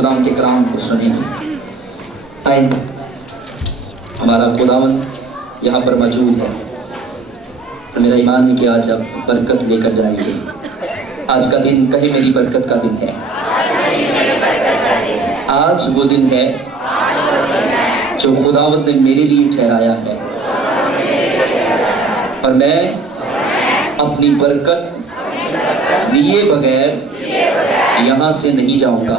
خدا کے کلام کو سنیں گے۔ آئیں، ہمارا خداوند یہاں پر موجود ہے اور میرا ایمان ہے کہ آج آپ برکت لے کر جائیں گے۔ آج کا دن کہیں میری برکت کا دن ہے۔ آج وہ دن ہے جو خداوند نے میرے لیے ٹھہرایا ہے، اور میں اپنی برکت لیے بغیر یہاں سے نہیں جاؤں گا۔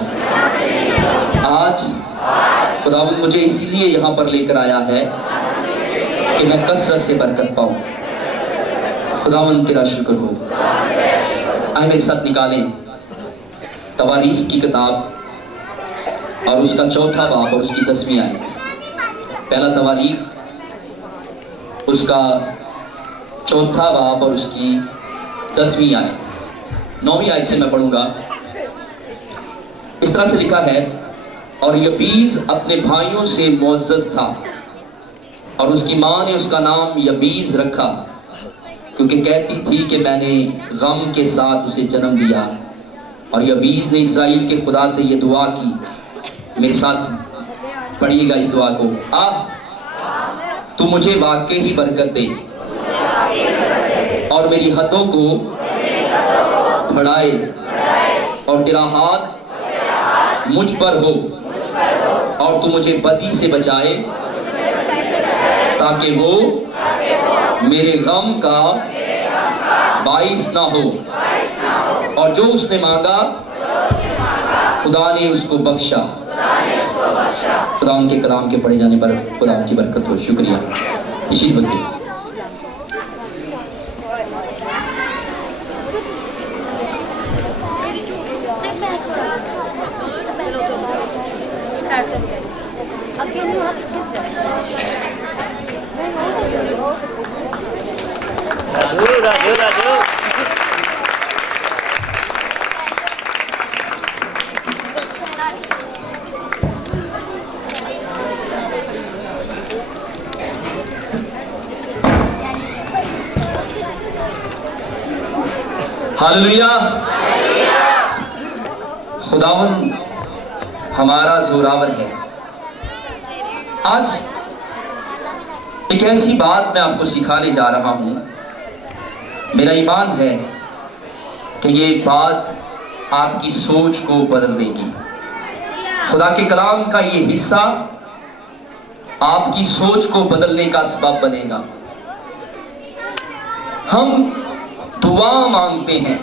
آج خداوند مجھے اس لیے یہاں پر لے کر آیا ہے کہ میں کثرت سے برکت پاؤں۔ خداوند تیرا شکر ہو۔ آئے میرے ساتھ نکالیں تواریخ کی کتاب اور اس کا 4واں باب اور اس کی 10ویں آیت۔ پہلا تواریخ اس کا 4واں باب اور اس کی 10ویں آیت۔ 9ویں آیت سے میں پڑھوں گا۔ اس طرح سے لکھا ہے، اور یبیز اپنے بھائیوں سے معزز تھا، اور اس کی ماں نے اس کا نام یبیز رکھا، کیونکہ کہتی تھی کہ میں نے غم کے ساتھ اسے جنم دیا۔ اور یبیز نے اسرائیل کے خدا سے یہ دعا کی، میرے ساتھ پڑھیے گا اس دعا کو، آہ تو مجھے واقعی ہی برکت دے اور میری حدوں کو بڑھائے، اور تیرا ہاتھ مجھ پر ہو، اور تو مجھے بدی سے بچائے، تاکہ وہ میرے غم کا باعث نہ ہو، اور جو اس نے مانگا خدا نے اس کو بخشا۔ خدا ان کے کلام کے پڑھے جانے پر خدا ان کی برکت ہو۔ شکریہ۔ تشریف رکھیے۔ ہاللویا۔ خداوند ہمارا زوراور ہے۔ آج ایک ایسی بات میں آپ کو سکھانے جا رہا ہوں، میرا ایمان ہے کہ یہ بات آپ کی سوچ کو بدل دے گی۔ خدا کے کلام کا یہ حصہ آپ کی سوچ کو بدلنے کا سبب بنے گا۔ ہم دعا مانگتے ہیں،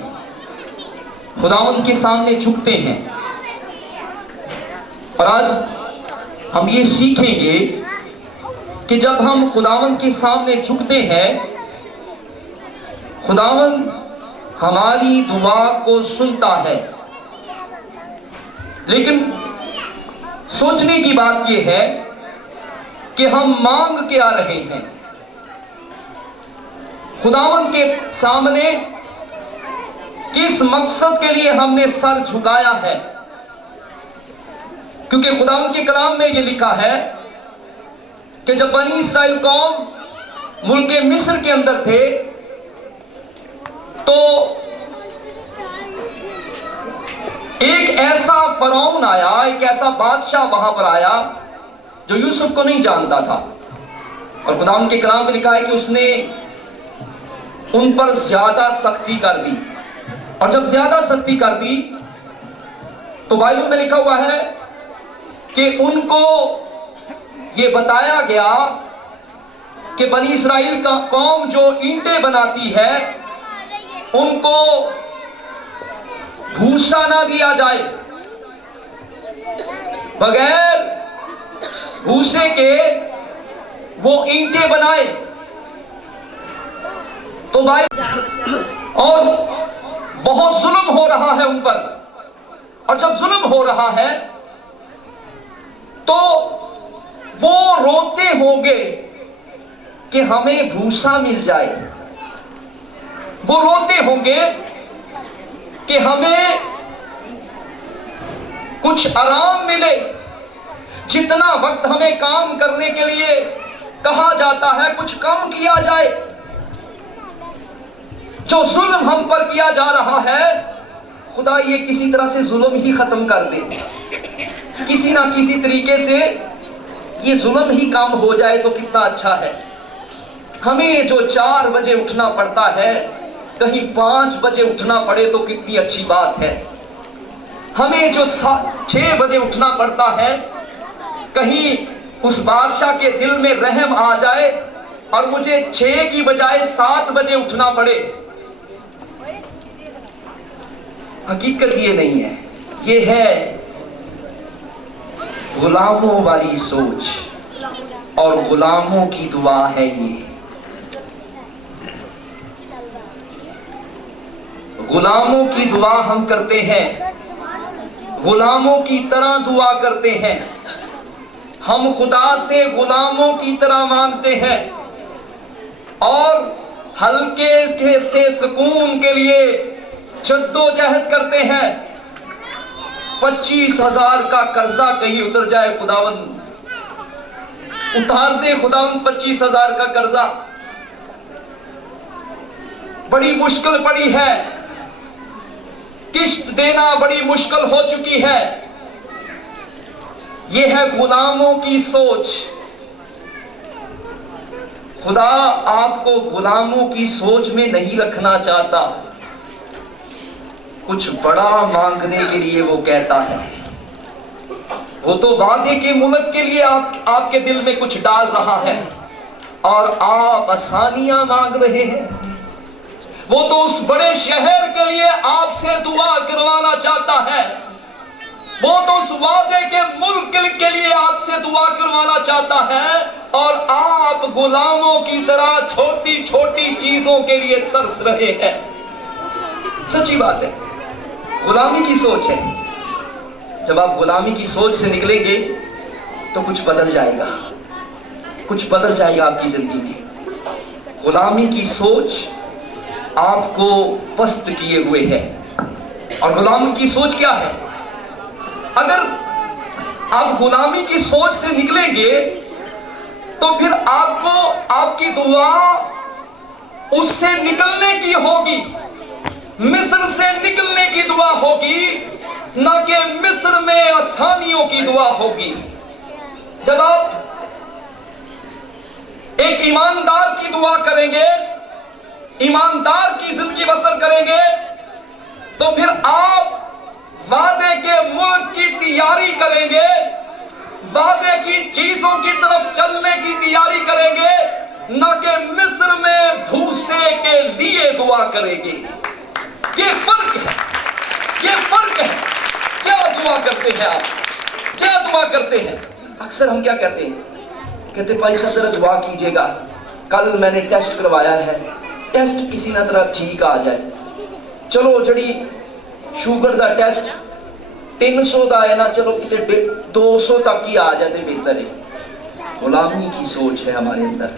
خداوند کے سامنے جھکتے ہیں، اور آج ہم یہ سیکھیں گے کہ جب ہم خداوند کے سامنے جھکتے ہیں، خداوند ہماری دعا کو سنتا ہے۔ لیکن سوچنے کی بات یہ ہے کہ ہم مانگ کیا رہے ہیں؟ خداوند کے سامنے کس مقصد کے لیے ہم نے سر جھکایا ہے؟ کیونکہ خداوند کے کلام میں یہ لکھا ہے کہ جب بنی اسرائیل قوم ملک مصر کے اندر تھے تو ایک ایسا فرعون آیا، ایک ایسا بادشاہ وہاں پر آیا جو یوسف کو نہیں جانتا تھا، اور خداوند کے کلام میں لکھا ہے کہ اس نے ان پر زیادہ سختی کر دی، اور جب زیادہ سختی کر دی تو بائبل میں لکھا ہوا ہے کہ ان کو یہ بتایا گیا کہ بنی اسرائیل کا قوم جو اینٹیں بناتی ہے ان کو بھوسا نہ دیا جائے، بغیر بھوسے کے وہ اینٹیں بنائے۔ تو بھائی، اور بہت ظلم ہو رہا ہے ان پر، اور جب ظلم ہو رہا ہے تو وہ روتے ہوں گے کہ ہمیں بھوسا مل جائے، وہ روتے ہوں گے کہ ہمیں کچھ آرام ملے، جتنا وقت ہمیں کام کرنے کے لیے کہا جاتا ہے کچھ کم کیا جائے۔ جو ظلم ہم پر کیا جا رہا ہے، خدا یہ کسی طرح سے ظلم ہی ختم کر دے۔ किसी ना किसी तरीके से ये जुल्म ही काम हो जाए तो कितना अच्छा है। हमें जो 4 बजे उठना पड़ता है, कहीं 5 बजे उठना पड़े तो कितनी अच्छी बात है। हमें जो 6 बजे उठना पड़ता है, कहीं उस बादशाह के दिल में रहम आ जाए और मुझे 6 की बजाय 7 बजे उठना पड़े। हकीकत ये नहीं है, ये है गुलामों वाली सोच और गुलामों की दुआ है। ये गुलामों की दुआ हम करते हैं, गुलामों की तरह दुआ करते हैं, हम खुदा से गुलामों की तरह मांगते हैं और हल्के से सुकून के लिए जद्दोजहद करते हैं। 25,000 का कर्जा कहीं उतर जाए, खुदावंद उतार दे खुदावंद 25,000 का कर्जा। बड़ी मुश्किल पड़ी है, किश्त देना बड़ी मुश्किल हो चुकी है। यह है गुलामों की सोच। खुदा आपको गुलामों की सोच में नहीं रखना चाहता। कुछ बड़ा मांगने के लिए वो कहता है। वो तो वादे के मुल्क के लिए आपके दिल में कुछ डाल रहा है और आप आसानियां मांग रहे हैं। वो तो उस बड़े शहर के लिए आपसे दुआ करवाना चाहता है। वो तो उस वादे के मुल्क के लिए आपसे दुआ करवाना चाहता है और आप गुलामों की तरह छोटी छोटी चीजों के लिए तरस रहे हैं। सच्ची बात है, गुलामी की सोच है। जब आप गुलामी की सोच से निकलेंगे तो कुछ बदल जाएगा, कुछ बदल जाएगा आपकी जिंदगी में। गुलामी की सोच आपको पस्त किए हुए है। और गुलामी की सोच क्या है? अगर आप गुलामी की सोच से निकलेंगे तो फिर आपको आपकी दुआ उससे निकलने की होगी, मिस्र से निकलने की दुआ होगी, ना कि मिस्र में आसानियों की दुआ होगी। जब आप एक ईमानदार की दुआ करेंगे, ईमानदार की जिंदगी बसर करेंगे, तो फिर आप वादे के मुल्क की तैयारी करेंगे, वादे की चीजों की तरफ चलने की तैयारी करेंगे, न कि मिस्र में भूसे के लिए दुआ करेंगे। ये फर्क है, ये फर्क है। क्या दुआ करते हैं आप, क्या दुआ करते हैं? अक्सर हम क्या कहते हैं, कहते भाई साहब जरा दुआ कीजिएगा, कल मैंने टेस्ट करवाया है, टेस्ट किसी ना तरह ठीक आ जाए। चलो जड़ी शुगर का टेस्ट 300 का है ना, चलो कितने 200 तक ही आ जाते बेहतर है। गुलामी की सोच है हमारे अंदर,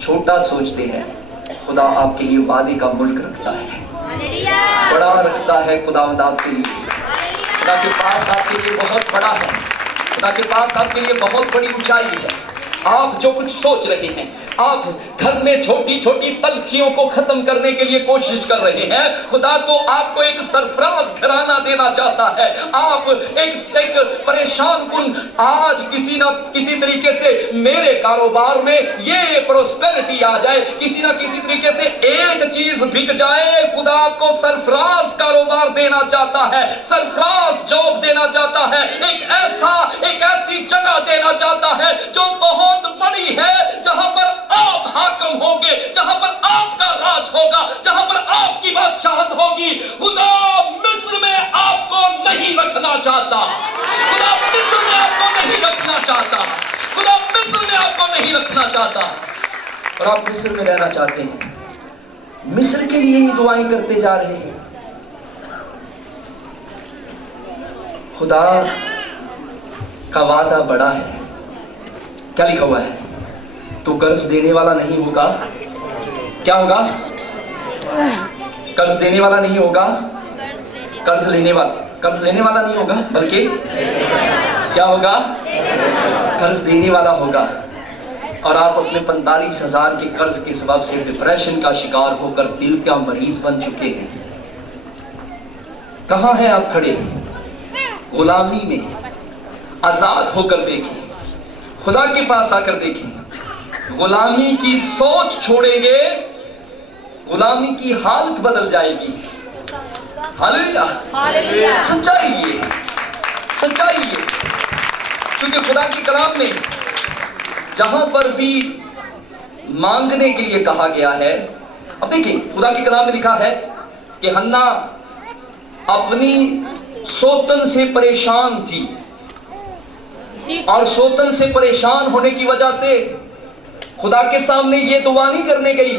छोटा सोचते हैं। खुदा आपके लिए वादे का मुल्क रखता है, बड़ा रखता है खुदावंद आपके लिए। खुदा के पास आपके लिए बहुत बड़ा है, खुदा के पास आपके लिए बहुत बड़ी ऊंचाई है। आप जो कुछ सोच रहे हैं, आप घर में छोटी छोटी तलखियों को खत्म करने के लिए कोशिश कर रहे हैं, खुदा तो आपको एक सरफराज घराना देना चाहता है। आप एक परेशान कुन आज किसी ना किसी तरीके से मेरे कारोबार में ये प्रोस्पेरिटी आ जाए, किसी ना किसी तरीके से एक चीज बिक जाए, खुदा आपको सरफराज कारोबार देना चाहता है, सरफराज जॉब देना चाहता है, एक ऐसी जगह देना चाहता है जो बहुत बड़ी है, जहां पर आप हाकिम होंगे, जहां पर आपका राज होगा, जहां पर आपकी बादशाहत होगी। खुदा मिस्र में आपको नहीं रखना चाहता, खुदा मिस्र में आपको नहीं रखना चाहता, खुदा मिस्र में आपको नहीं रखना चाहता। और आप मिस्र में रहना चाहते हैं, मिस्र के लिए ही दुआएं करते जा रहे हैं। खुदा का वादा बड़ा है। क्या लिखा हुआ है? तो कर्ज देने वाला नहीं होगा। क्या होगा? कर्ज देने वाला नहीं होगा, कर्ज लेने वाला नहीं होगा, बल्कि क्या होगा? कर्ज देने वाला होगा। और आप अपने 45,000 के कर्ज के सबब से डिप्रेशन का शिकार होकर दिल का मरीज बन चुके हैं। कहां हैं आप खड़े? गुलामी में। आजाद होकर देखें, खुदा के पास आकर देखें, गुलामी की सोच छोड़ेंगे, गुलामी की हालत बदल जाएगी। Hallelujah, hallelujah. सच्चाई ये, सच्चाई ये, क्योंकि खुदा के कलाम में जहां पर भी मांगने के लिए कहा गया है, अब देखिए खुदा के कलाम में लिखा है कि हन्ना अपनी सोतन से परेशान थी, और सोतन से परेशान होने की वजह से खुदा के सामने ये दुआ नहीं करने गई,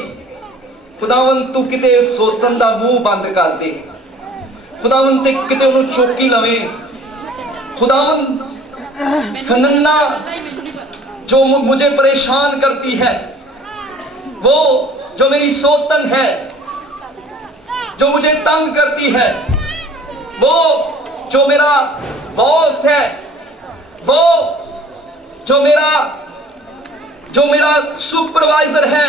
खुदावन तू किते सोतन दा मुंह बंद कर दे, खुदावन ते किते उन्हें चौकी लवे, खुदावन फनन्ना जो मुझे परेशान करती है, वो जो मेरी सोतन है, जो मुझे तंग करती है, वो जो मेरा बॉस है, वो जो मेरा सुपरवाइजर है,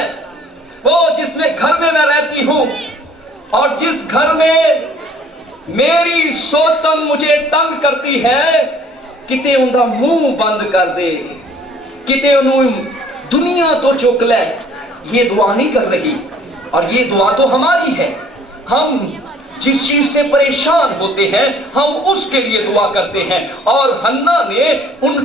वो जिसमें घर में मैं रहती हूं, और जिस घर में मेरी सोतन मुझे तंग करती है, किते उनका मुंह बंद कर दे, किते उन्हें दुनिया तो चुक ले। ये दुआ नहीं कर रही, और ये दुआ तो हमारी है। हम जिस चीज से परेशान होते हैं हम उसके लिए दुआ करते हैं, और हन्ना ने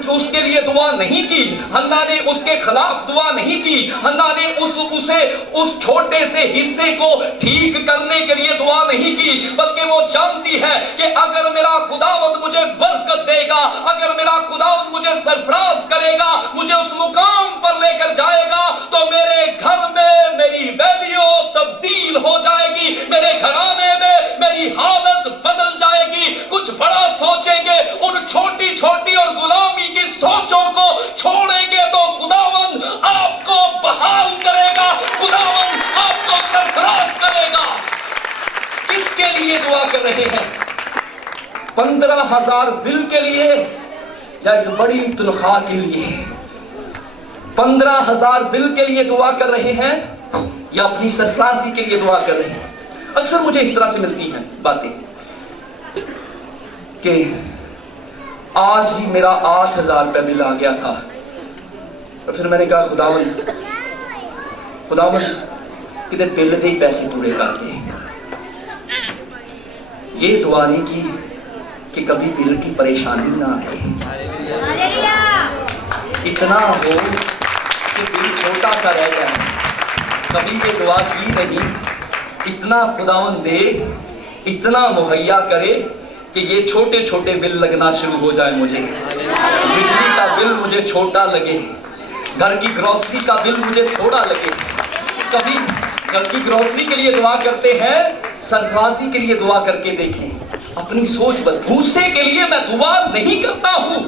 उसके लिए दुआ नहीं की, हन्ना ने उसके खिलाफ दुआ नहीं की, हन्ना ने उस छोटे से हिस्से को ठीक करने के लिए दुआ नहीं की, बल्कि वो जानती है कि अगर मेरा खुदावंद मुझे बरकत देगा, अगर मेरा खुदावंद मुझे सरफराज करेगा, मुझे उस मुकाम पर लेकर जाएगा, तो मेरे घर में मेरी वैल्यू तब्दील हो जाएगी, मेरे घराने में मेरी हालत बदल जाएगी। कुछ बड़ा सोचेंगे, उन छोटी छोटी और गुलामी की सोचों को छोड़ेंगे, तो खुदावंद आपको बहाल करेगा, खुदावंद आपको सरफराज करेगा। किसके लिए दुआ कर रहे हैं? 15,000 बिल के लिए या एक बड़ी तनख्वाह के लिए? 15,000 बिल के लिए दुआ कर रहे हैं या अपनी सरफराजी के लिए दुआ कर रहे हैं? अक्सर मुझे इस तरह से मिलती हैं बातें कि आज ही मेरा 8,000 रुपया बिल आ गया था, और फिर मैंने कहा खुदावंद किधर बिल दे ही पैसे पूरे कर दे। ये दुआ नहीं की कि कभी बिल की परेशानी ना आए, इतना हो कि बिल छोटा सा रह जाए, कभी ये दुआ की नहीं। इतना खुदावंद दे, इतना मुहैया करे कि ये छोटे छोटे बिल लगना शुरू हो जाए, मुझे बिजली का बिल मुझे छोटा लगे, घर की ग्रोसरी का बिल मुझे थोड़ा लगे। कभी घर की ग्रोसरी के लिए दुआ करते हैं, सरफराजी के लिए दुआ करके देखें, अपनी सोच बदल। भूसे के लिए मैं दुआ नहीं करता हूं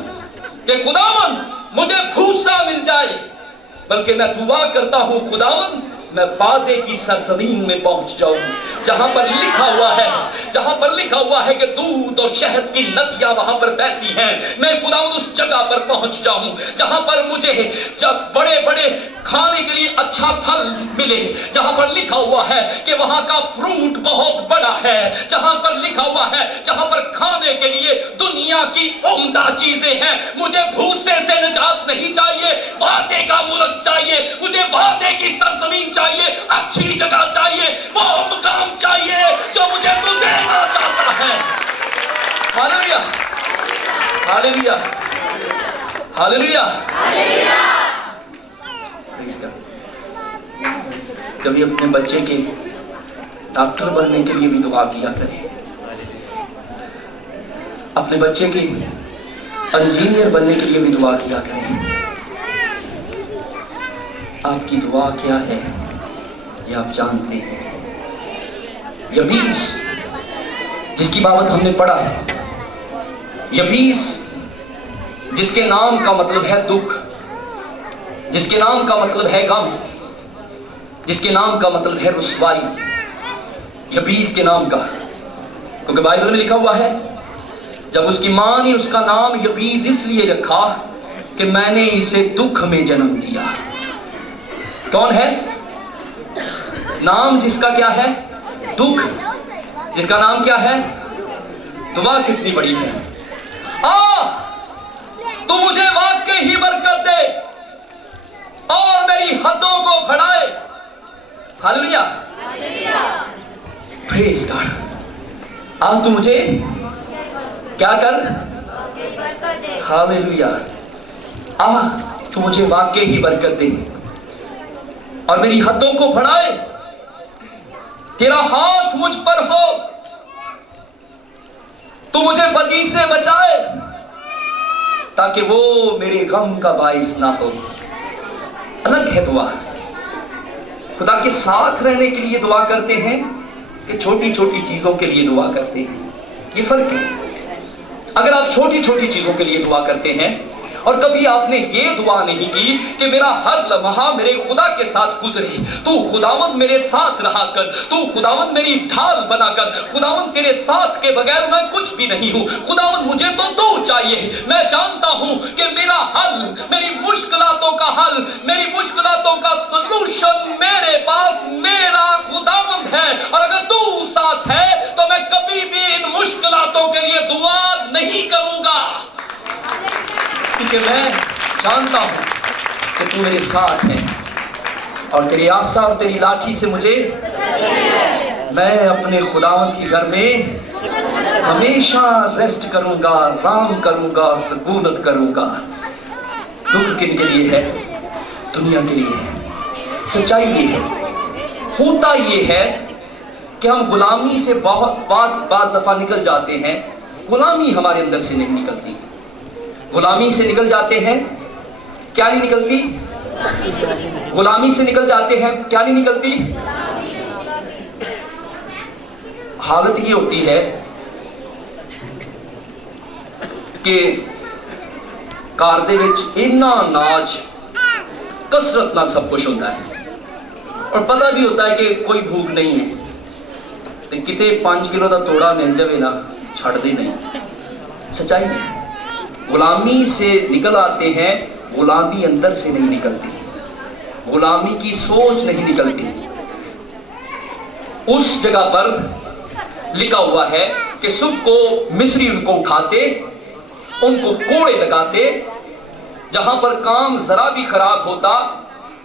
कि खुदावंद मुझे भूसा मिल जाए, बल्कि मैं दुआ करता हूं खुदावंद मैं वादे की सरजमीन में पहुंच जाऊं, जहां पर लिखा हुआ है कि दूध और शहद की नदियां वहां पर बहती हैं। मैं खुदावंद उस जगह पर पहुंच जाऊं जहां पर मुझे जब बड़े बड़े खाने के लिए अच्छा फल मिले, जहां पर लिखा हुआ है कि वहां का फ्रूट बहुत बड़ा है, जहां पर लिखा हुआ है जहां पर खाने के लिए दुनिया की उम्दा चीजें हैं। मुझे भूसे से निजात नहीं चाहिए, वादे का मुल्क चाहिए, मुझे वादे की सरजमीन चाहिए, अच्छी जगह चाहिए, वो मुकाम चाहिए जो मुझे तू देना चाहता है। हालेलुया, हालेलुया, हालेलुया, हालेलुया। कभी अपने बच्चे के डॉक्टर बनने के लिए भी दुआ किया करें, अपने बच्चे के इंजीनियर बनने के लिए भी दुआ किया करें। आपकी दुआ क्या है ये आप जानते हैं। यबीस जिसकी बाबत हमने पढ़ा है, यबीस जिसके नाम का मतलब है दुख, जिसके नाम का मतलब है गम, जिसके नाम का मतलब है रुसवाई, यबीस के नाम का, क्योंकि बाइबल में लिखा हुआ है जब उसकी मां ने उसका नाम यबीस इसलिए रखा कि मैंने इसे दुख में जन्म दिया। कौन है? नाम जिसका क्या है? दुख, जिसका नाम क्या है? दुआ कितनी बड़ी है। Hallelujah, praise God. तू मुझे क्या कर, हालेलुया, तू मुझे वाकई ही बरकत दे और मेरी हदों को बढ़ाए, तेरा हाथ मुझ पर हो, तू मुझे बदी से बचाए ताकि वो मेरे गम का बाइस ना हो। अलग है दुआ, खुदा के साथ रहने के लिए दुआ करते हैं कि छोटी छोटी चीजों के लिए दुआ करते हैं, ये फर्क है। अगर आप छोटी छोटी चीजों के लिए दुआ करते हैं और कभी आपने ये दुआ नहीं की कि मेरा हर लम्हा मेरे खुदा के साथ गुजरे, तू खुदावंद मेरे साथ रहा कर, तू खुदावंद मेरी ढाल बनाकर, खुदावंद तेरे साथ के बगैर मैं कुछ भी नहीं हूं, खुदावंद मुझे तो तू चाहिए, मैं जानता हूं कि मेरा हल, मेरी मुश्किलातों का हल, मेरी मुश्किलातों का सलूशन मेरे पास मेरा खुदावंद है। और अगर तू साथ है तो मैं कभी भी इन मुश्किलातों के लिए दुआ नहीं करूंगा, क्योंकि मैं जानता हूं कि तू मेरे साथ है और तेरी आशा और तेरी लाठी से मुझे, मैं अपने खुदावंद के घर में हमेशा रेस्ट करूंगा, आराम करूंगा, सुकूनत करूंगा। दुख किन के लिए है? दुनिया के लिए है। सच्चाई ये है, होता ये है कि हम गुलामी से बाज दफा निकल जाते हैं, गुलामी हमारे अंदर से नहीं निकलती, गुलामी से निकल जाते हैं, क्या नहीं निकलती? गुलामी से निकल जाते हैं, क्या नहीं निकलती? हालत ये होती है कि कार दे विच इन्ना अनाज कसरत नाल सब कुछ होता है और पता भी होता है कि कोई भूख नहीं है, तो किते 5 किलो का तोड़ा मिल जाए ना, छड़ते नहीं। सच्चाई नहीं, गुलामी से निकल आते हैं, गुलामी अंदर से नहीं निकलती, गुलामी की सोच नहीं निकलती। उस जगह पर लिखा हुआ है कि सुबह को मिस्री उनको उठाते, उनको कोड़े लगाते, जहां पर काम जरा भी खराब होता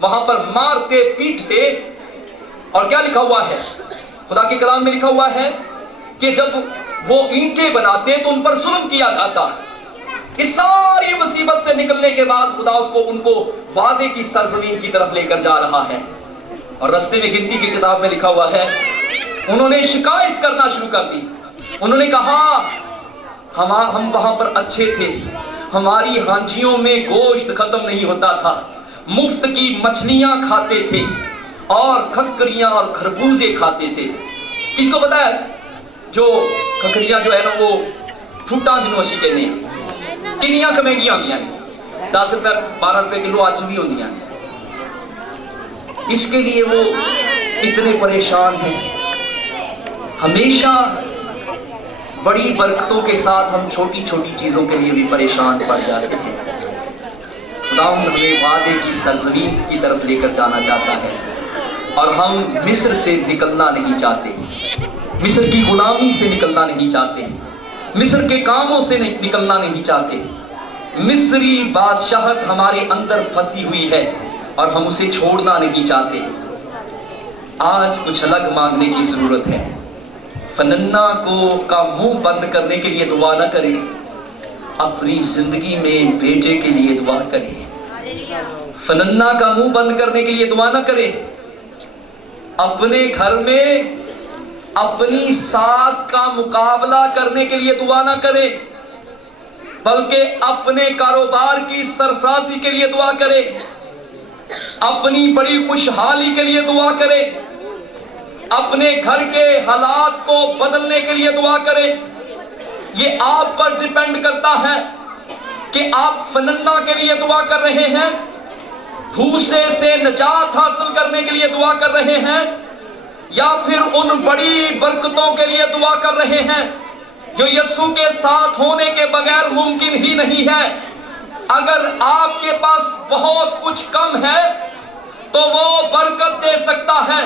वहां पर मारते पीटते। और क्या लिखा हुआ है खुदा के कलाम में? लिखा हुआ है कि जब वो ईंटें बनाते तो उन पर जुल्म किया जाता। इस सारी मुसीबत से निकलने के बाद खुदा उसको उनको वादे की सरजमीन की तरफ लेकर जा रहा है। और रास्ते में गिनती की किताब में लिखा हुआ है, उन्होंने शिकायत करना शुरू कर दी। उन्होंने कहा हम वहां पर अच्छे थे, हमारी हांजियों में गोश्त खत्म नहीं होता था, मुफ्त की मछलियां खाते थे और खकरियां और खरबूजे खाते थे। किसको पता है? जो खकरियां जो है ना वो फूटा जिन्हों असी कहने किनिया महंगिया होंदियां ने, 10 रुपए 12 रुपए किलो आज भी होंदियां। इसके लिए वो इतने परेशान हैं। हमेशा बड़ी बरकतों के साथ हम छोटी छोटी चीजों के लिए भी परेशान पड़ जाते हैं। खुदावंद हमें वादे की सरजमीन की तरफ लेकर जाना चाहता है और हम मिस्र से निकलना नहीं चाहते, मिस्र की गुलामी से निकलना नहीं चाहते, मिस्र के कामों से निकलना नहीं चाहते। मिस्री बादशाहत हमारे अंदर फंसी हुई है और हम उसे छोड़ना नहीं चाहते। आज कुछ अलग मांगने की जरूरत है। फनन्ना का मुंह बंद करने के लिए दुआ ना करें, अपनी जिंदगी में बेटे के लिए दुआ करें। फनन्ना का मुंह बंद करने के लिए दुआ ना करें, अपने घर में अपनी सास का मुकाबला करने के लिए दुआ ना करें, बल्कि अपने कारोबार की सरफराजी के लिए दुआ करें, अपनी बड़ी खुशहाली के लिए दुआ करें, अपने घर के हालात को बदलने के लिए दुआ करें। ये आप पर डिपेंड करता है कि आप फनन्ना के लिए दुआ कर रहे हैं, भूसे से निजात हासिल करने के लिए दुआ कर रहे हैं, या फिर उन बड़ी बरकतों के लिए दुआ कर रहे हैं जो यीशु के साथ होने के बगैर मुमकिन ही नहीं है। अगर आपके पास बहुत कुछ कम है तो वो बरकत दे सकता है,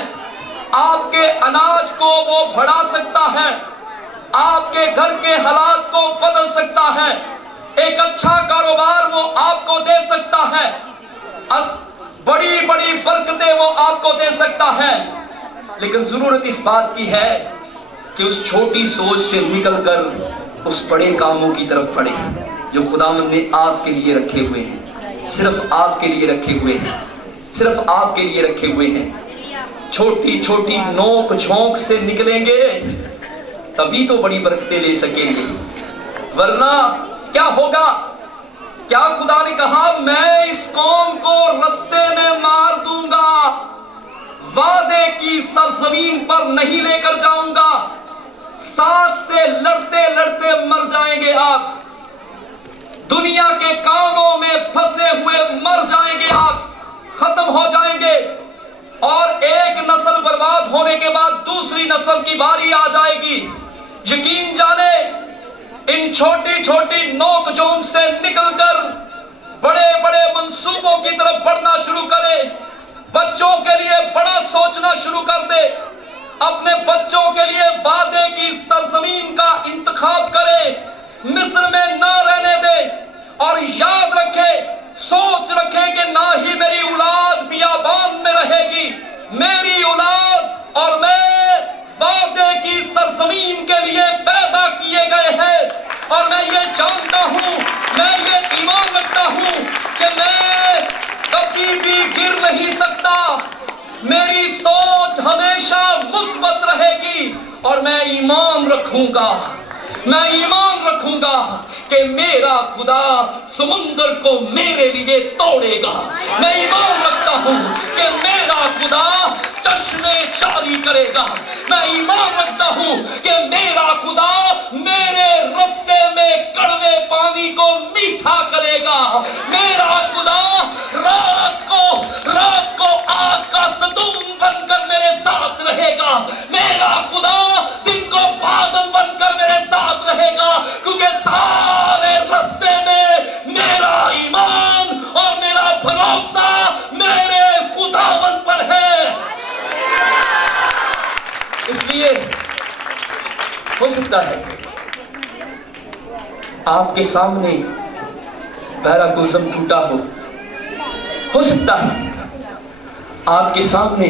आपके अनाज को वो बढ़ा सकता है, आपके घर के हालात को बदल सकता है, एक अच्छा कारोबार वो आपको दे सकता है, बड़ी बड़ी बरकतें वो आपको दे सकता है। लेकिन जरूरत इस बात की है कि उस छोटी सोच से निकल कर उस बड़े कामों की तरफ बढ़े जो खुदावंद ने आपके लिए रखे हुए हैं, सिर्फ आपके लिए रखे हुए हैं, सिर्फ आपके लिए रखे हुए हैं। छोटी छोटी नोक झोंक से निकलेंगे तभी तो बड़ी बरकतें ले सकेंगे, वरना क्या होगा? क्या खुदा ने कहा मैं इस कौम को रास्ते में मार दूंगा, वादे की सरजमीन पर नहीं लेकर जाऊंगा, सांस से लड़ते लड़ते मर जाएंगे आप, दुनिया के कामों में फंसे हुए मर जाएंगे आप, खत्म हो जाएंगे, और एक नस्ल बर्बाद होने के बाद दूसरी नस्ल की बारी आ जाएगी। यकीन जाने इन छोटी छोटी नोक झोंक से निकलकर बड़े बड़े मंसूबों की तरफ बढ़ना शुरू करे, बच्चों के लिए बड़ा सोचना शुरू कर दे, अपने बच्चों के लिए वादे की सरजमीन का इंतखाब करे, मिस्र में ना रहने दे, और याद रखे, सोच रखे कि ना ही मेरी औलाद बियाबान में रहेगी, मेरी औलाद और मैं वादे की सरजमीन के लिए पैदा किए गए हैं। और मैं ये जानता हूं, मैं ये ईमान रखता हूं कि मैं कभी भी गिर नहीं सकता, मेरी सोच हमेशा मुस्बत रहेगी, और मैं ईमान रखूंगा कि मेरा खुदा समुंदर को मेरे लिए तोड़ेगा। मैं ईमान रखता हूं कि मेरा खुदा चश्मे जारी करेगा। मैं ईमान रखता हूं कि मेरा खुदा मेरे रास्ते में कड़वे पानी को मीठा करेगा। मेरा खुदा रात को आग का सदूम बनकर मेरे साथ रहेगा। मेरा खुदा दिन को बादल बनकर मेरे साथ रहेगा, क्योंकि सारे रास्ते में मेरा ईमान और मेरा भरोसा मेरे खुदावंद पर है। इसलिए हो सकता है आपके सामने बैराकुज़म टूटा हो सकता है आपके सामने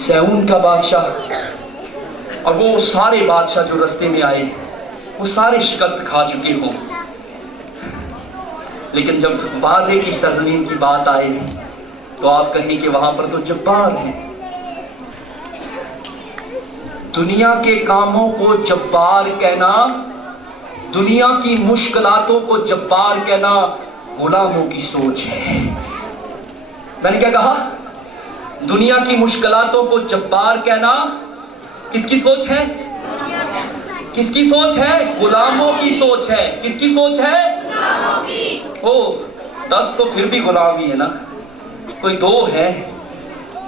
सैऊन का बादशाह और वो सारे बादशाह जो रास्ते में आए वो सारे शिकस्त खा चुके हों, लेकिन जब वादे की सरजमीन की बात आए तो आप कहें कि वहां पर तो जब्बार हैं। दुनिया के कामों को जब्बार कहना, दुनिया की मुश्किलातों को जब्बार कहना गुलामों की सोच है। मैंने क्या कहा? दुनिया की मुश्किलातों को जब्बार कहना किसकी सोच है? किसकी सोच है? गुलामों की सोच है। किसकी सोच है? गुलामों की। ओ 10 तो फिर भी गुलाम ही है ना, कोई 2 है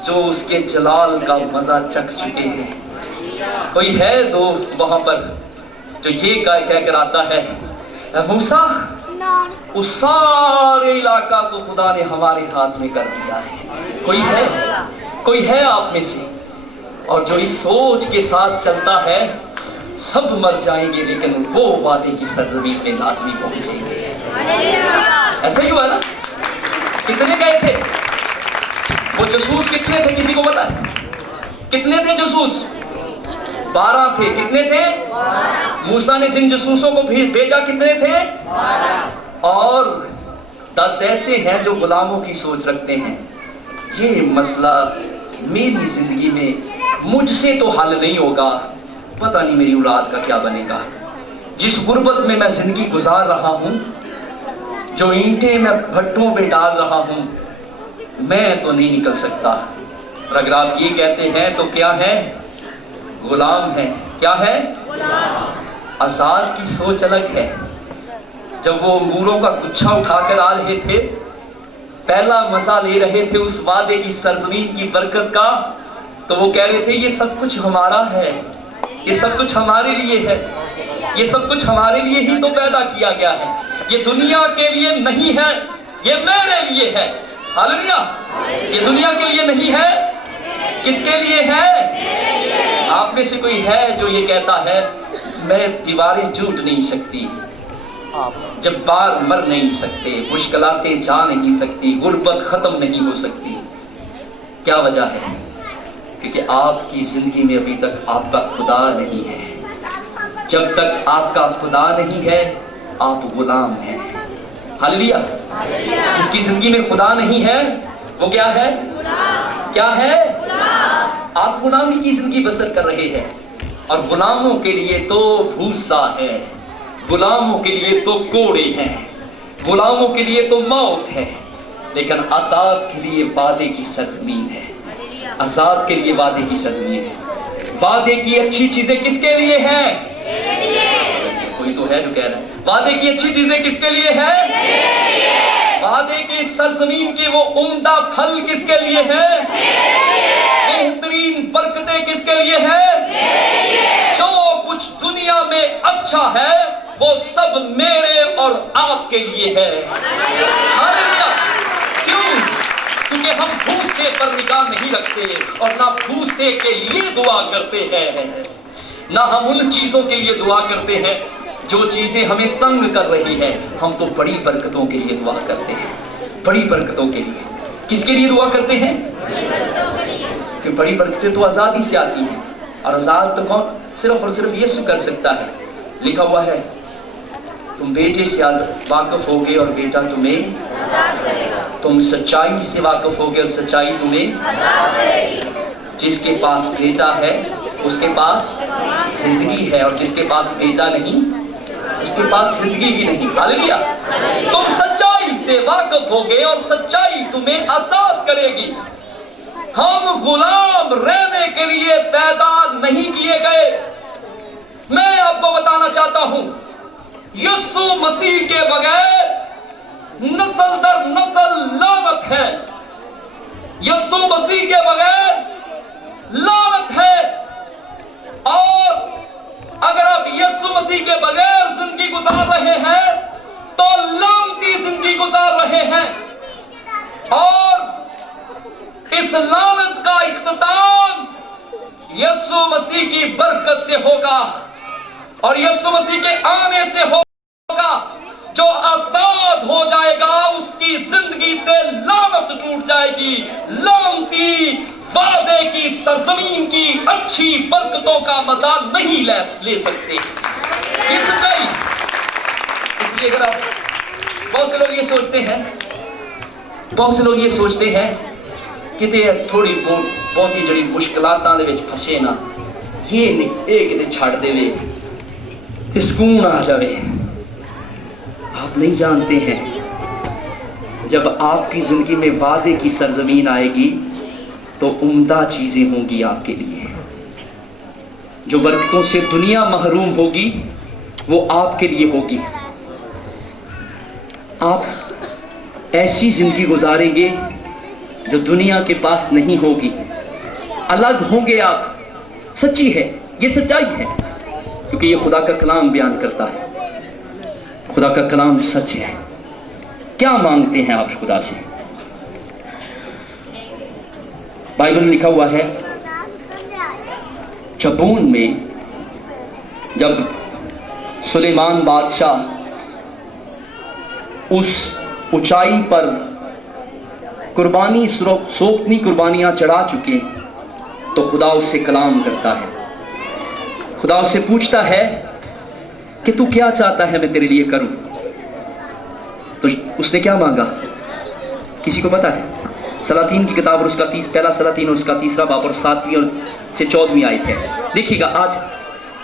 जो उसके जलाल का मजा चख चुके हैं। कोई है 2 वहां पर जो ये कह कर आता है, मूसा उस सारे इलाका को खुदा ने हमारे हाथ में कर दिया है। कोई है आप में से, और जो इस सोच के साथ चलता है सब मर जाएंगे लेकिन वो वादे की सरजमीन में लाजमी पहुंचेंगे। ऐसा ही हुआ ना? कितने गए थे वो जासूस? कितने थे? किसी को पता है कितने थे जासूस? 12 थे। कितने थे? 12। मूसा ने जिन जासूसों को भेजा कितने थे? 12। और 10 ऐसे हैं जो गुलामों की सोच रखते हैं। ये मसला मेरी जिंदगी में मुझसे तो हल नहीं होगा, पता नहीं मेरी औलाद का क्या बनेगा। जिस गुर्बत में मैं जिंदगी गुजार रहा हूं, जो ईंटें मैं भट्टों में डाल रहा हूं, मैं तो नहीं निकल सकता। और अगर आप ये कहते हैं तो क्या है? गुलाम है। क्या है? आजाद की सोच अलग है। जब वो अंगूरों का गुच्छा उठाकर आ रहे थे, पहला मजा ले रहे थे उस वादे की सरजमीन की बरकत का, तो वो कह रहे थे ये सब कुछ हमारा है, ये सब कुछ हमारे लिए है, ये सब कुछ हमारे लिए ही तो पैदा किया गया है, ये दुनिया के लिए नहीं है, ये मेरे लिए है। हालेलुया। ये दुनिया के लिए नहीं है, किसके लिए है? आप में से कोई है जो ये कहता है मैं दीवारें टूट नहीं सकती, जब्बार मर नहीं सकते, मुश्किलातें जा नहीं सकती, गुर्बत खत्म नहीं हो सकती? क्या وجہ ہے؟ کیونکہ آپ کی زندگی میں ابھی تک آپ کا خدا نہیں ہے۔ جب تک آپ کا خدا نہیں ہے آپ غلام ہیں۔ ہاللویہ۔ جس کی زندگی میں خدا نہیں ہے وہ کیا ہے؟ کیا ہے؟ آپ غلامی کی زندگی بسر کر رہے ہیں، اور غلاموں کے لیے تو بھوسا ہے، غلاموں کے لیے تو کوڑے ہیں، غلاموں کے لیے تو موت ہے، لیکن آزاد کے لیے وعدے کی سرزمین ہے۔ آزاد کے لیے وعدے کی سرزمین ہے۔ وعدے کی اچھی چیزیں کس کے لیے ہیں؟ کوئی تو ہے جو کہہ رہا ہے وعدے کی اچھی چیزیں کس کے لیے ہیں؟ وعدے کی سرزمین کی وہ عمدہ پھل کس کے لیے ہیں؟ بہترین برکتیں کس کے لیے ہیں؟ جو کچھ دنیا میں اچھا ہے وہ سب میرے اور آپ کے لیے ہے۔ ہاللویہ۔ کیوں؟ کیونکہ ہم بھوسے پر نگاہ نہیں رکھتے اور نہ بھوسے کے لیے دعا کرتے ہیں، نہ ہم ان چیزوں کے لیے دعا کرتے ہیں جو چیزیں ہمیں تنگ کر رہی ہیں۔ ہم تو بڑی برکتوں کے لیے دعا کرتے ہیں، بڑی برکتوں کے لیے۔ کس کے لیے دعا کرتے ہیں؟ کہ بڑی برکتیں تو آزادی سے آتی ہیں، اور آزاد تو کون؟ صرف اور صرف یسوع کر سکتا ہے۔ لکھا ہوا ہے تم بیٹے سے واقف ہوگے اور بیٹا تمہیں آزاد کرے گا، تم سچائی سے واقف ہوگے اور سچائی تمہیں آزاد کرے گی۔ جس کے پاس بیٹا ہے اس کے پاس زندگی ہے، اور جس کے پاس بیٹا نہیں اس کے پاس زندگی بھی نہیں۔ ہاللویہ۔ تم سچائی سے واقف ہوگے اور سچائی تمہیں آزاد کرے گی۔ ہم غلام رہنے کے لیے پیدا نہیں کیے گئے۔ میں آپ کو بتانا چاہتا ہوں یسوع مسیح کے بغیر نسل در نسل لعنت ہے، یسوع مسیح کے بغیر لعنت ہے۔ اور اگر آپ یسوع مسیح کے بغیر زندگی گزار رہے ہیں تو لعنتی زندگی گزار رہے ہیں، اور اس لعنت کا اختتام یسوع مسیح کی برکت سے ہوگا، اور یسوع مسیح کے آنے سے ہوگا۔ جو آزاد ہو جائے گا اس کی زندگی سے لعنت ٹوٹ جائے گی۔ لعنتی وعدے کی سرزمین کی اچھی برکتوں کا مزہ نہیں لے سکتے۔ یہ سچائی۔ اس لیے اگر آپ بہت سے لوگ یہ سوچتے ہیں کہ تھوڑی بہت ہی جڑی مشکلاتاں دے وچ پھسے نا، یہ کتے چھڑ دے وے تے سکون آ جاوے۔ آپ نہیں جانتے ہیں جب آپ کی زندگی میں وعدے کی سرزمین آئے گی تو عمدہ چیزیں ہوں گی آپ کے لیے۔ جو برکتوں سے دنیا محروم ہوگی وہ آپ کے لیے ہوگی۔ آپ ایسی زندگی گزاریں گے جو دنیا کے پاس نہیں ہوگی، الگ ہوں گے آپ۔ سچی ہے، یہ سچائی ہے، کیونکہ یہ خدا کا کلام بیان کرتا ہے۔ خدا کا کلام سچ ہے۔ کیا مانگتے ہیں آپ خدا سے؟ بائبل میں لکھا ہوا ہے چبون میں جب سلیمان بادشاہ اس اونچائی پر قربانی سوختنی قربانیاں چڑھا چکے تو خدا اس سے کلام کرتا ہے۔ خدا اس سے پوچھتا ہے کہ تو کیا چاہتا ہے میں تیرے لیے کروں؟ تو اس نے کیا مانگا؟ کسی کو پتا ہے؟ سلاطین کی کتاب اور اس کا پہلا سلاطین اور اس کا 3 باب اور 7ویں اور سے 14ویں آیت ہے۔ دیکھیے گا آج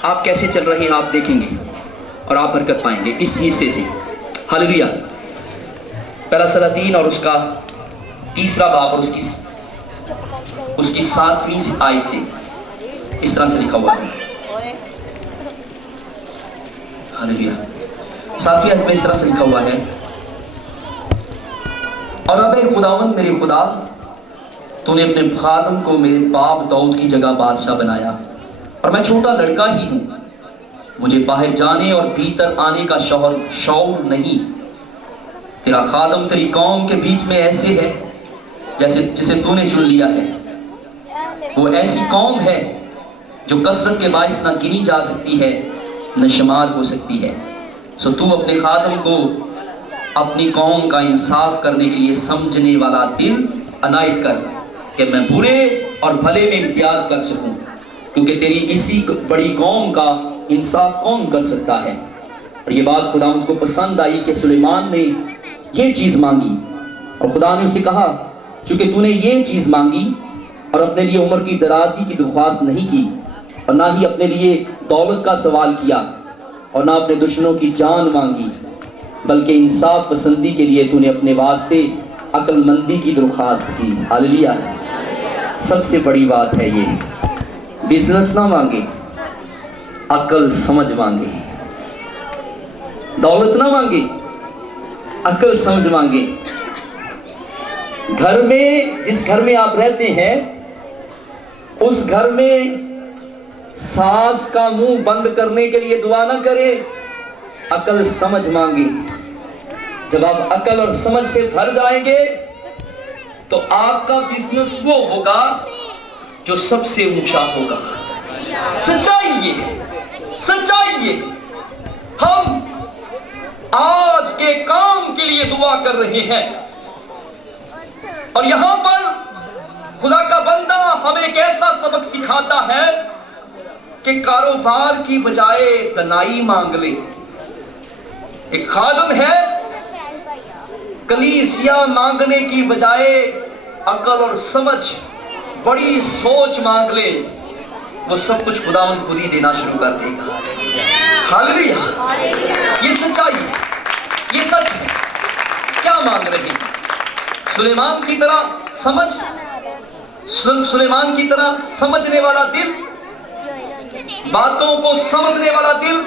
آپ کیسے چل رہے ہیں، آپ دیکھیں گے اور آپ برکت پائیں گے اس حصے سے۔ ہاللویہ۔ پہلا سلاطین اور اس کا 3 باب اور اس کی 7ویں آیت سے اس طرح سے لکھا ہوا ہے۔ ہاللویہ۔ 7ویں آیت میں اس طرح سے لکھا ہوا ہے، اور اب اے خداوند میرے خدا، تو نے اپنے خادم کو میرے باپ داؤد کی جگہ بادشاہ بنایا، اور میں چھوٹا لڑکا ہی ہوں، مجھے باہر جانے اور بھیتر آنے کا شعور نہیں۔ تیرا خادم تیری قوم کے بیچ میں ایسے ہے جسے تو نے چن لیا ہے۔ وہ ایسی قوم ہے جو کثرت کے باعث نہ گنی جا سکتی ہے نہ شمار ہو سکتی ہے۔ سو تو اپنے خادم کو اپنی قوم کا انصاف کرنے کے لیے سمجھنے والا دل عنایت کر، کہ میں برے اور بھلے میں امتیاز کر سکوں، کیونکہ تیری اسی بڑی قوم کا انصاف کون کر سکتا ہے۔ اور یہ بات خداوند کو پسند آئی کہ سلیمان نے یہ چیز مانگی، اور خدا نے اسے کہا چونکہ تو نے یہ چیز مانگی اور اپنے لیے عمر کی درازی کی درخواست نہیں کی، اور نہ ہی اپنے لیے دولت کا سوال کیا، اور نہ اپنے دشمنوں کی جان مانگی، بلکہ انصاف پسندی کے لیے تو نے اپنے واسطے عقل مندی کی درخواست کی۔ ہاللیلویہ۔ سب سے بڑی بات ہے یہ، بزنس نہ مانگے، عقل سمجھ مانگے، دولت نہ مانگے، عقل سمجھ مانگے۔ گھر میں، جس گھر میں آپ رہتے ہیں اس گھر میں ساس کا منہ بند کرنے کے لیے دعا نہ کرے، عقل سمجھ مانگے۔ جب آپ عقل اور سمجھ سے بھر جائیں گے تو آپ کا بزنس وہ ہوگا جو سب سے اونچا ہوگا۔ سچائی یہ ہے، سچائی یہ۔ ہم آج کے کام کے لیے دعا کر رہے ہیں، اور یہاں پر خدا کا بندہ ہمیں ایک ایسا سبق سکھاتا ہے کہ کاروبار کی بجائے دنائی مانگ لے۔ ایک خادم ہے، کلیسیا مانگنے کی بجائے عقل اور سمجھ، بڑی سوچ مانگ لے، وہ سب کچھ خداوند خود ہی دینا شروع کر دے گا۔ ہاللیلویہ۔ یہ سچائی، یہ سچ ہے۔ کیا مانگ رہے ہیں؟ سلیمان کی طرح سمجھ، سلیمان کی طرح سمجھنے والا دل، باتوں کو سمجھنے والا دل،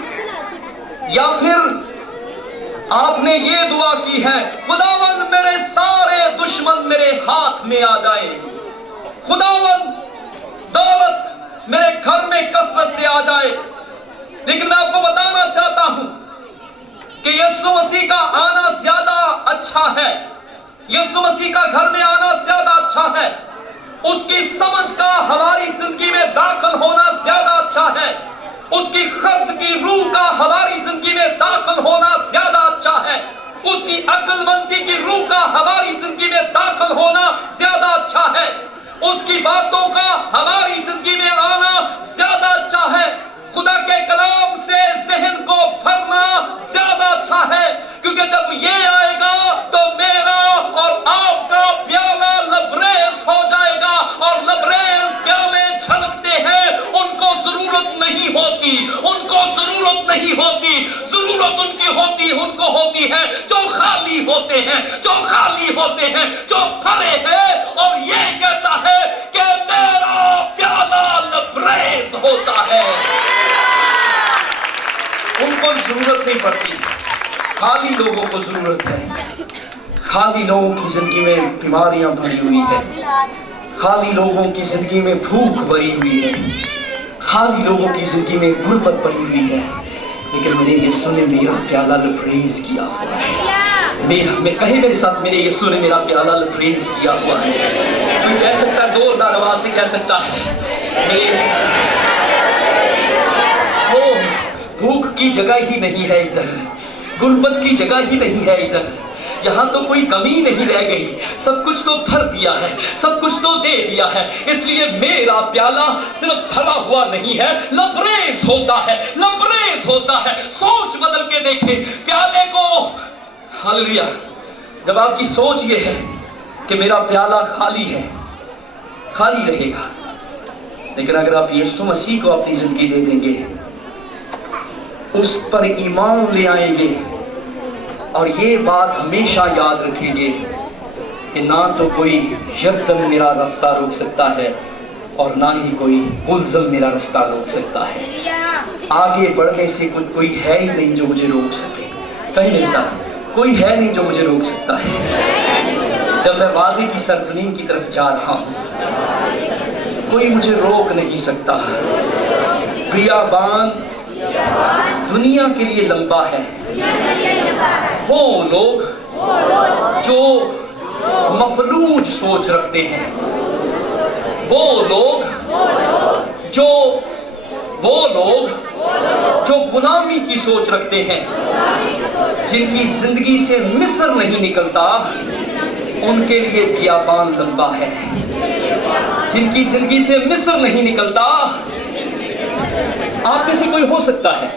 یا پھر آپ نے یہ دعا کی ہے خداوند میرے سارے دشمن میرے ہاتھ میں آ جائیں، خداوند دولت میرے گھر میں کثرت سے آ جائے۔ لیکن میں آپ کو بتانا چاہتا ہوں کہ یسوع مسیح کا آنا زیادہ اچھا ہے، یسوع مسیح کا گھر میں آنا زیادہ اچھا ہے، اس کی سمجھ کا ہماری زندگی میں داخل ہونا زیادہ اچھا ہے، اس کی خرد کی روح کا ہماری زندگی میں داخل ہونا زیادہ اچھا ہے، اس کی عقل مندی کی روح کا ہماری زندگی میں داخل ہونا زیادہ اچھا ہے، اس کی باتوں کا ہماری زندگی میں آنا زیادہ اچھا ہے، خدا کے کلام سے ذہن کو بھرنا زیادہ اچھا ہے، کیونکہ جب یہ آئے گا تو میرا اور آپ کا پیالہ لبریز ہو جائے گا، اور لبریز پیالے چھلکتے ہیں، ان کو ضرورت نہیں ہوتی، ان کو ضرورت نہیں ہوتی، ضرورت ان کی ہوتی، ان کو ہوتی ہے جو خالی ہوتے ہیں، جو خالی ہوتے ہیں، جو بھرے ہیں، اور یہ کہتا ہے کہ میرا پیالہ لبریز ہوتا ہے۔ ان کو ضرورت نہیں پڑتی، خالی لوگوں کو ضرورت ہے۔ خالی لوگوں کی زندگی میں بیماریاں بھری ہوئی ہیں، خالی لوگوں کی زندگی میں بھوک بھری ہوئی ہے، خالی لوگوں کی زندگی میں غربت بھری ہوئی ہے، لیکن میرے یسوع نے میرا پیالہ لبریز کیا ہوا ہے۔ کہیں میرے ساتھ، میرے یسوع نے میرا پیالہ لبریز کیا ہوا ہے۔ کوئی کہہ سکتا ہے، زوردار آواز سے کہہ سکتا ہے، وہ بھوک کی جگہ ہی نہیں ہے ادھر، غربت کی جگہ ہی نہیں ہے ادھر، یہاں تو کوئی کمی نہیں رہ گئی، سب کچھ تو بھر دیا ہے، سب کچھ تو دے دیا ہے، اس لیے میرا پیالہ صرف بھرا ہوا نہیں ہے، لبریز ہوتا ہے، لبریز ہوتا ہے۔ سوچ بدل کے دیکھیں پیالے کو۔ ہاللیلویہ۔ جب آپ کی سوچ یہ ہے کہ میرا پیالہ خالی ہے، خالی رہے گا، لیکن اگر آپ یسوع مسیح کو اپنی زندگی دے دیں گے، اس پر ایمان لے آئیں گے، اور یہ بات ہمیشہ یاد رکھیں گے کہ نہ تو کوئی یکدم میرا رستہ روک سکتا ہے، اور نہ ہی کوئی ملزم میرا رستہ روک سکتا ہے۔ آگے بڑھنے سے کوئی ہے ہی نہیں جو مجھے روک سکے۔ کہیں میرے ساتھ، کوئی ہے نہیں جو مجھے روک سکتا ہے۔ جب میں وعدے کی سرزمین کی طرف جا رہا ہوں، کوئی مجھے روک نہیں سکتا۔ بیابان دنیا کے لیے لمبا ہے، وہ لوگ جو مفلوج سوچ رکھتے ہیں، وہ لوگ جو غلامی کی سوچ رکھتے ہیں، جن کی زندگی سے مصر نہیں نکلتا، ان کے لیے بیابان لمبا ہے۔ जिनकी जिंदगी से मिस्र नहीं निकलता। आप में से कोई हो सकता है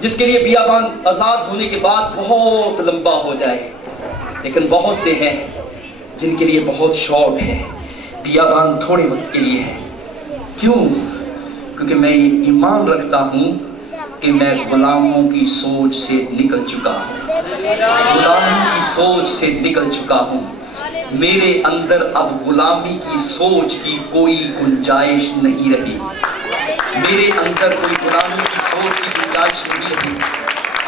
जिसके लिए बियाबान आजाद होने के बाद बहुत लंबा हो जाए, लेकिन बहुत से हैं जिनके लिए बहुत शॉर्ट है, बियाबान थोड़े वक्त के लिए है। क्यों? क्योंकि मैं ये ईमान रखता हूँ कि मैं गुलामों की सोच से निकल चुका हूँ, गुलामी की सोच से निकल चुका हूँ। मेरे अंदर अब गुलामी की सोच की कोई गुंजाइश नहीं रही, मेरे अंदर कोई गुलामी की सोच की गुंजाइश नहीं रही।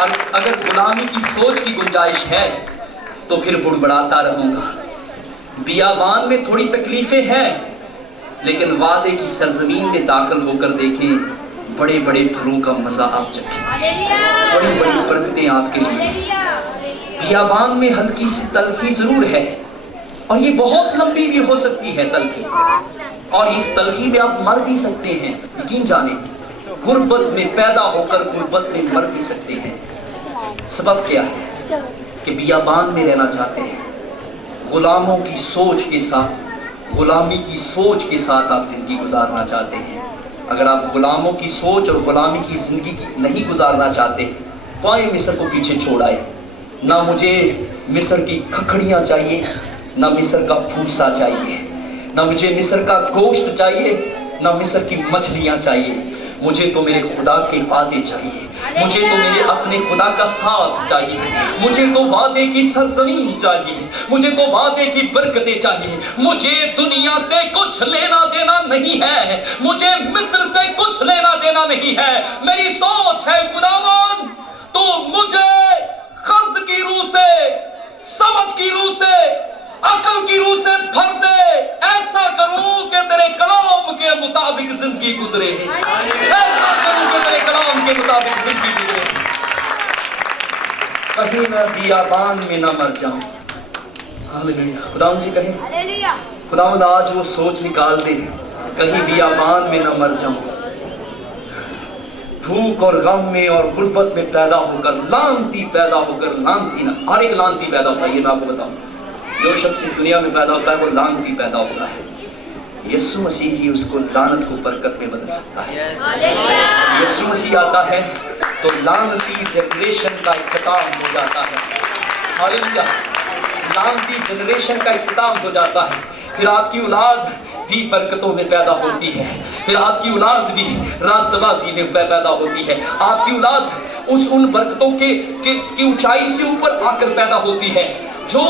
और अगर गुलामी की सोच की गुंजाइश है तो फिर बुड़बड़ाता रहूंगा। बियाबान में थोड़ी तकलीफें हैं, लेकिन वादे की सरजमीन में दाखिल होकर देखें, बड़े बड़े फलों का मजा आप चखें, बड़ी बड़ी बरकतें आपके लिए। बियाबान में हल्की सी तलखी जरूर है, और ये बहुत लंबी भी हो सकती है तलखी, और इस तलखी में आप मर भी सकते हैं। यकीन जाने, गुर्बत में पैदा होकर गुर्बत में मर भी सकते हैं। सबब क्या है कि बियाबान में रहना चाहते हैं, गुलामों की सोच के साथ, गुलामी की सोच के साथ आप जिंदगी गुजारना चाहते हैं। अगर आप गुलामों की सोच और गुलामी की जिंदगी नहीं गुजारना चाहते तो आए मिस्र को पीछे छोड़ आए। ना मुझे मिस्र की खखड़ियाँ चाहिए, ना मिस्र का फूसा चाहिए, ना मुझे मिस्र का गोश्त चाहिए, ना मिस्र की मछलियाँ चाहिए। मुझे तो मेरे खुदा के वादे चाहिए, मुझे तो मेरे अपने खुदा का साथ चाहिए, मुझे तो वादे की सरजमीन चाहिए, मुझे तो वादे की बरकतें चाहिए। मुझे दुनिया से कुछ लेना देना नहीं है, मुझे मिस्र से कुछ लेना देना नहीं है। मेरी सोच है खुदावन, तो मुझे खर्द की रूह से, समझ की रूह से, अकल की रूह से भर दे। ऐसा करूं कि तेरे कलाम के मुताबिक जिंदगी गुजरे, ऐसा करूं कि तेरे कलाम के मुताबिक जिंदगी गुजरे। कहीं मैं बियाबान में ना मर जाऊं। हालेलुया। खुदावंद से कहें, खुदावंद आज वो सोच निकाल दे, कहीं बियाबान में ना मर जाऊं। भूख और गम में और गुर्बत में पैदा होकर, लानती पैदा होकर, लानती ना, हर एक लानती पैदा होता है। ये मैं आपको बताऊं, जो शख्स इस दुनिया में पैदा होता है वो लानती पैदा होता है। यीशु मसीह ही उसको लानत को बरकत में बदल सकता है। यीशु मसीह आता है तो लानती जनरेशन का इख्तिताम हो जाता है। हालेलुया। लानती जनरेशन का इख्तिताम हो जाता है। फिर आपकी औलाद भी बरकतों में पैदा होती है, फिर आपकी औलाद भी रास्तबाजी में पैदा होती है। आपकी औलाद उन बरकतों की ऊंचाई से ऊपर आकर पैदा होती है। जो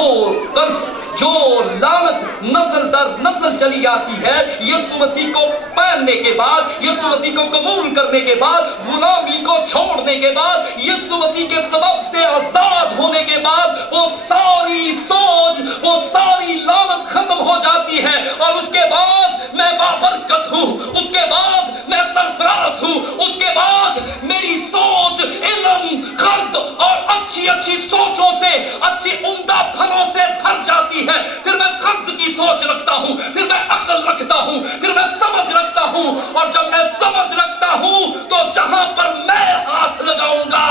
कर्ज, जो लानत नस्ल दर नस्ल चली आती है, यीशु मसीह को पहनने के बाद, यीशु मसीह को कबूल करने के बाद, गुलामी को छोड़ने के बाद, यीशु मसीह के सबब से आजाद होने के बाद, वो सारी सोच, वो सारी लानत खत्म हो जाती है। और उसके बाद मैं बाबरकत हूँ, उसके बाद मैं सरफराज हूँ, उसके बाद मेरी सोच इल्म, खर्द और अच्छी अच्छी सोचों से, अच्छी उम्दा फलों से भर जाती है। फिर मैं खर्द की सोच रखता हूँ, फिर मैं अकल रखता हूँ, फिर मैं समझ रखता हूँ। और जब मैं समझ रखता हूँ तो जहां पर मैं हाथ लगाऊंगा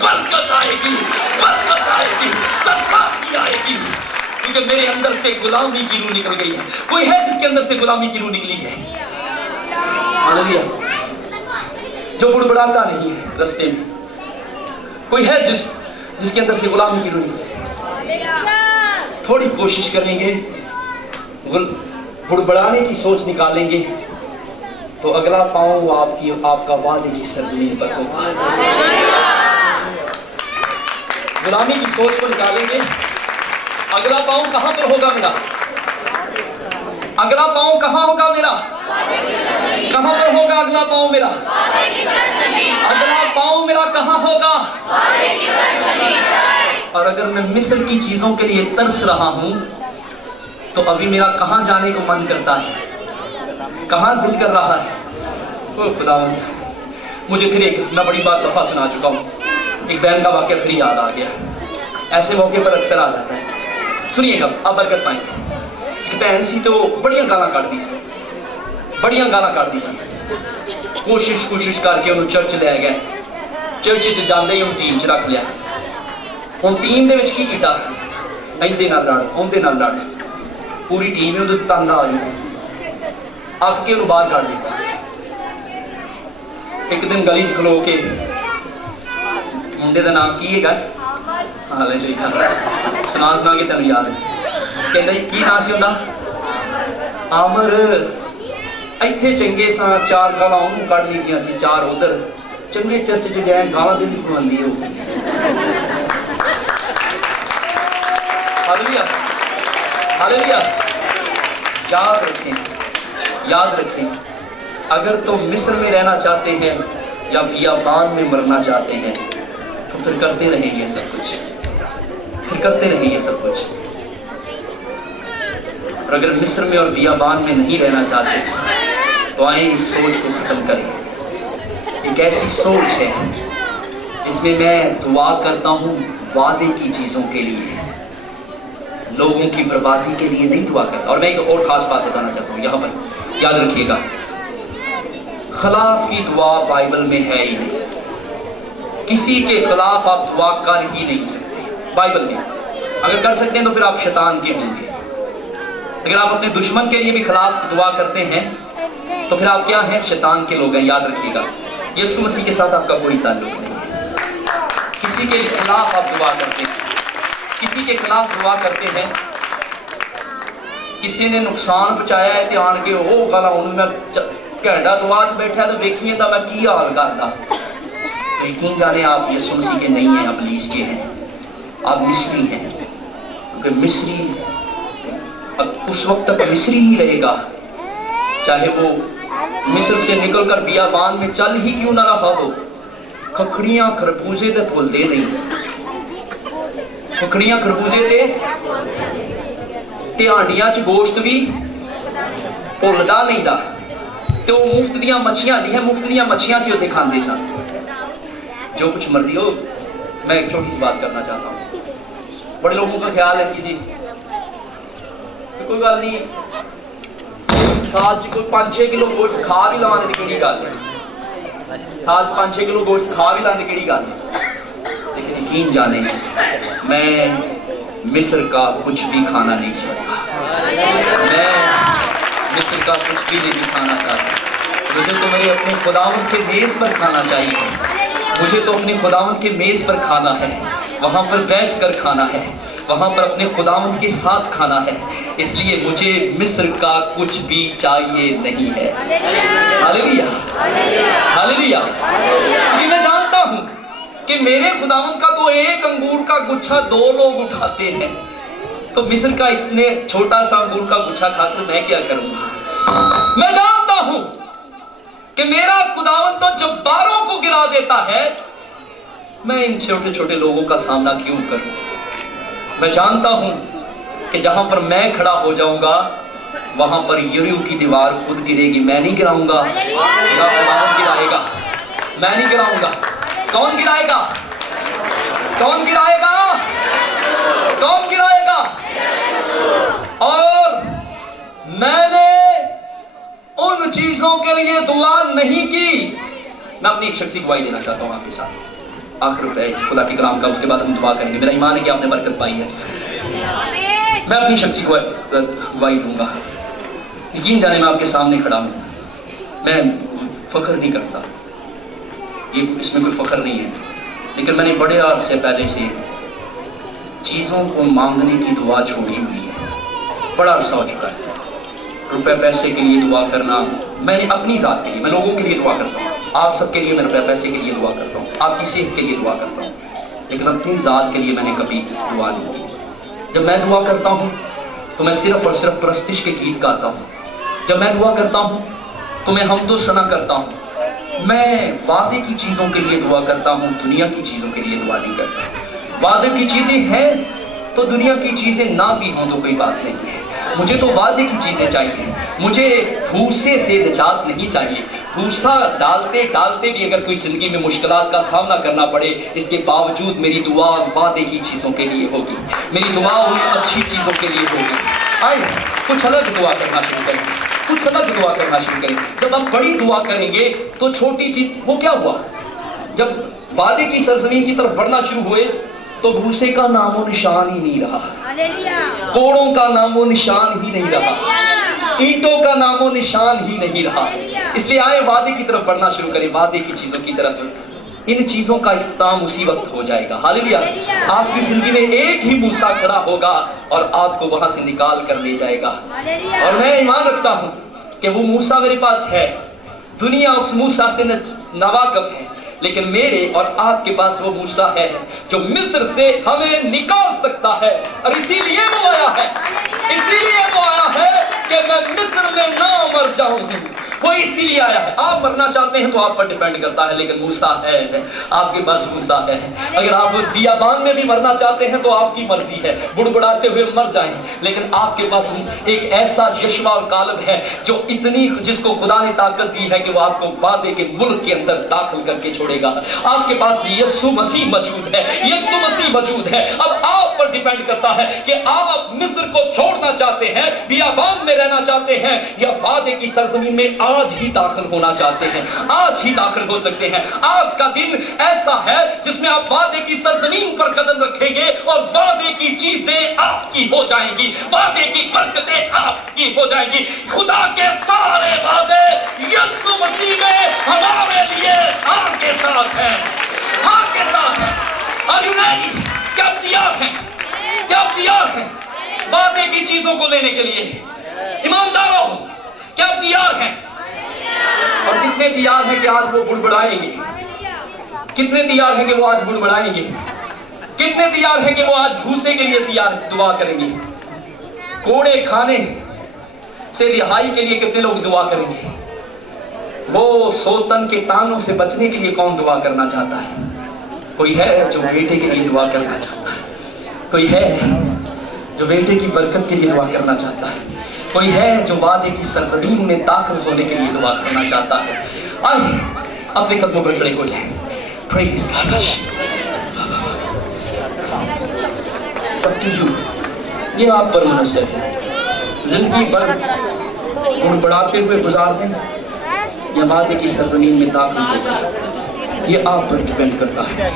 बरकत आएगी, बरकत आएगी, सरफराजी आएगी। क्योंकि मेरे अंदर से गुलामी की रूह निकल गई है। कोई है जिसके अंदर से गुलामी की रूह निकली है? हालेलुया। जो बुड़बुड़ाता नहीं है रास्ते में। कोई है जिसके अंदर से गुलामी की रूह निकली? थोड़ी कोशिश करेंगे, बुड़बड़ाने की सोच निकालेंगे तो अगला पांव आपका वादे की सरजमीन पर होगा। गुलामी की सोच को निकालेंगे, अगला पांव कहां पर होगा मेरा? अगला पांव कहां होगा मेरा? कहां पर होगा अगला पांव मेरा? अगला पांव मेरा कहां होगा? और अगर मैं मिस्र की चीजों के लिए तरस रहा हूं तो अभी मेरा कहां जाने को मन करता है, कहां दिल कर रहा है? ओ खुदावंद, मुझे फिर एक मैं बड़ी बात दफा सुना चुका हूं, एक बहन का वाकया फिर याद आ गया। ऐसे मौके पर अक्सर आ जाता है। सुनिएगा, आप बरकत पाएंगे। एक बहन सी तो बढ़िया गाना काटती सी, बढ़िया गाना काटती सी। कोशिश करके उन्होंने चर्च ले गए। चर्च च जाते ही उन्हें टीम च रख लिया। ਹੁਣ ਟੀਮ ਦੇ ਵਿੱਚ ਕੀ ਕੀਤਾ? ਇਹਦੇ ਨਾਲ ਲੜ, ਉਹਦੇ ਨਾਲ ਲੜ, ਪੂਰੀ ਟੀਮ ਹੀ ਉਹਦੇ ਤੰਗ ਆ ਗਈ। अक के उन्होंने बाहर काट दिता। एक दिन गली च खलो के मुंडे का नाम की है हाले सुना सुना के तेन याद है कहता की नाम से उनका अमर इत्थे चंगे सा चार गालां उन्होंने कढ़ लीतियां सी चार उधर चंगे चर्च च गए गालां भी खवांदी हो हालेलुया हालेलुया। याद रखें अगर तुम मिस्र में रहना चाहते हैं या बियाबान में मरना चाहते हैं तो फिर करते रहेंगे सब कुछ, फिर करते रहेंगे सब कुछ। और अगर मिस्र में और बियाबान में नहीं रहना चाहते तो आए इस सोच को खत्म करें। एक ऐसी सोच है जिसमें मैं दुआ करता हूँ वादे की चीजों के लिए, लोगों की बर्बादी के लिए नहीं दुआ करता। और मैं एक और खास बात बताना चाहता हूँ यहाँ पर, याद रखिएगा, खिलाफ की दुआ बाइबल में है ही नहीं। किसी के खिलाफ आप दुआ कर ही नहीं सकते बाइबल में। अगर कर सकते हैं तो फिर आप शैतान के होंगे। अगर आप अपने दुश्मन के लिए भी खिलाफ दुआ करते हैं तो फिर आप क्या हैं? शैतान के लोग हैं। याद रखिएगा, यीशु मसीह के साथ आपका कोई ताल्लुक नहीं है। किसी के खिलाफ आप दुआ करते हैं, किसी के खिलाफ दुआ करते हैं, किसी ने नुकसान पहुंचाया है तो आन के वो गला मैं घंटा दुआ च बैठा तो देखिए तो मैं की हाल करता। यकीन जाने आप यीशु मसीह के नहीं हैं, आप लीस के हैं, आप मिस्री हैं। क्योंकि मिस्री उस वक्त तक मिस्री ही रहेगा चाहे वो मिस्र से निकलकर बियाबान में चल ही क्यों ना रहा हो। खखड़ियां खरबूजे ते भुलदे नहीं, खखड़ियां खरबूजे ते हांडियां च गोश्त भी भुलदा नहीं दा। तो मुफ्त दियां मच्छियां आंदियां, मुफ्त दियां मच्छियां से उत्थे खांदे सन। जो कुछ मर्जी हो, मैं एक छोटी सी बात करना चाहता हूँ। बड़े लोगों का ख्याल है कि जी कोई गल नहीं, साल च कोई 5-6 किलो गोश्त खा भी लवां दी केड़ी गल है, साल च 5-6 किलो गोश्त खा भी लाने केड़ी गल है। लेकिन यकीन जाने मैं मिस्र का कुछ भी खाना नहीं चाहता, मैं मिस्र का कुछ भी नहीं खाना चाहता। मुझे तो मेरे अपने खुदावंद के मेज़ पर खाना चाहिए, मुझे तो अपने खुदावंद के मेज़ पर खाना है, वहाँ पर बैठ कर खाना है, वहाँ पर अपने खुदावंद के साथ खाना है। इसलिए मुझे मिस्र का कुछ भी चाहिए नहीं है। Hallelujah hallelujah. क्योंकि मैं जानता हूँ कि मेरे खुदावंद का तो एक अंगूर का गुच्छा 2 लोग उठाते हैं, तो मिस्र का इतने छोटा सा अंगूर का गुच्छा खाकर मैं क्या करूंगा। मैं जानता हूं कि मेरा खुदावंद तो जब्बारों को गिरा देता है, मैं इन छोटे छोटे लोगों का सामना क्यों करूं। मैं जानता हूं कि जहां पर मैं खड़ा हो जाऊंगा वहां पर यरीहो की दीवार खुद गिरेगी, मैं नहीं गिराऊंगा, मेरा खुदावंद गिराएगा, मैं नहीं गिराऊंगा। कौन गिराएगा? कौन गिराएगा? कौन गिराएगा? और मैंने उन चीजों के लिए दुआ नहीं की। मैं अपनी एक शख्सी गवाही देना चाहता हूँ आपके साथ, आखिर है खुदा के कलाम का, उसके बाद हम दुआ करेंगे। मेरा ईमान है कि आपने बरकत पाई है। मैं अपनी शख्सी गवाही दूंगा। यकीन जाने मैं आपके सामने खड़ा हूँ, मैं फख्र नहीं करता, ये इसमें कोई फख्र नहीं है, लेकिन मैंने बड़े अरसे पहले से चीज़ों को मांगने की दुआ छोड़ी हुई है। बड़ा अरसा हो चुका है। रुपए पैसे के लिए दुआ करना, मैंने अपनी ज़ात के लिए, मैं लोगों के लिए दुआ करता हूँ, आप सबके लिए मैं रुपए पैसे के लिए दुआ करता हूँ, आपकी सेहत के लिए दुआ करता हूँ, लेकिन अपनी ज़ात के लिए मैंने कभी दुआ नहीं की। जब मैं दुआ करता हूँ तो मैं सिर्फ और सिर्फ परस्तिश के गीत गाता हूँ। जब मैं दुआ करता हूँ तो मैं हम्दो सना करता हूँ। मैं वादे की चीज़ों के लिए दुआ करता हूँ, दुनिया की चीज़ों के लिए दुआ नहीं करता। वादे की चीज़ें हैं तो दुनिया की चीज़ें ना भी हों तो कोई बात नहीं है। मुझे तो वादे की चीज़ें चाहिए, मुझे भूसे से निजात नहीं चाहिए। भूसा डालते डालते भी अगर कोई ज़िंदगी में मुश्किलात का सामना करना पड़े, इसके बावजूद मेरी दुआ वादे की चीज़ों के लिए होगी, मेरी दुआ उन अच्छी चीज़ों के लिए होगी। आए कुछ अलग दुआ करना शुरू करें, कुछ अलग दुआ करना शुरू करें। जब हम बड़ी दुआ करेंगे तो छोटी चीज़, वो क्या हुआ, जब वादे की सरजमीन की तरफ बढ़ना शुरू हुए तो भूसे का नामो निशान ही नहीं रहा, कोड़ों का नामो निशान ही नहीं रहा। ईंटों का नामो निशान ही नहीं रहा। इसलिए आए वादे की तरफ बढ़ना शुरू करें, वादे की चीजों की तरफ। इन चीजों का इख्तिताम उसी वक्त हो जाएगा। हालेलुया। आपकी जिंदगी में एक ही मूसा खड़ा होगा और आपको वहां से निकाल कर ले जाएगा। और मैं ईमान रखता हूं कि वो मूसा मेरे पास है। दुनिया उस मूसा से नावाकिफ है, लेकिन मेरे और आपके पास वो मूसा है जो मिस्र से हमें निकाल सकता है। और इसीलिए वो आया है, इसीलिए वो आया है कि मैं मिस्र में ना मर जाऊंगी। वो इसीलिए आया है। आप मरना चाहते हैं तो आप पर डिपेंड करता है, लेकिन मूसा है, आपके पास मूसा है। अगर आप बियाबान में भी मरना चाहते हैं तो आपकी मर्जी है, बुड़बुड़ाते हुए मर जाएं, लेकिन आपके पास एक ऐसा यशवा और कालब है जो इतनी, जिसको खुदा ने ताकत दी है कि वो आपको वादे के मुल्क के अंदर दाखिल करके छोड़ेगा। आपके पास यीशु मसीह मौजूद है, यीशु मसीह मौजूद है। अब आप पर डिपेंड करता है कि आप मिस्र को छोड़ना चाहते हैं, बियाबान में रहना चाहते हैं, या वादे की सरजमीन में आज ही दाखिल होना चाहते हैं। आज ही दाखिल हो सकते हैं। आज का दिन ऐसा है जिसमें आप वादे की सरजमीन पर कदम रखेंगे और वादे की चीजें आपकी हो जाएंगी, वादे की बरकतें आपकी हो जाएंगी। खुदा के सारे वादे यीशु मसीह में हमारे लिए आपके साथ हैं, आपके साथ हैं। Are you ready? क्या तैयार हैं? क्या तैयार हैं वादे की चीजों को लेने के लिए? ईमानदारों, क्या तैयार हैं? और कितने तैयार हैं कि आज वो बुड़बुड़ाएंगे? कितने तैयार हैं कि वो आज बुड़बुड़ाएंगे? कितने तैयार हैं कि वो आज भूसे के लिए तैयार दुआ करेंगे? कोड़े खाने से रिहाई के लिए कितने लोग दुआ करेंगे? वो सोतन के तानों से बचने के लिए कौन दुआ करना चाहता है? कोई है जो बेटे के लिए दुआ करना चाहता है? कोई है जो बेटे की बरकत के लिए दुआ करना चाहता है? कोई है जो वादे की सरजमीन में दाखिल होने के लिए दुआ करना चाहता है? आइए अपने कदमों पर खड़े हो जाएं। Praise God. सब चीज़ ये आप पर मुनस्सर है। जिंदगी भर बुड़बुड़ाते हुए गुजार दें या वादे की सरजमीन में दाखिल होगा, ये आप पर डिपेंड करता है।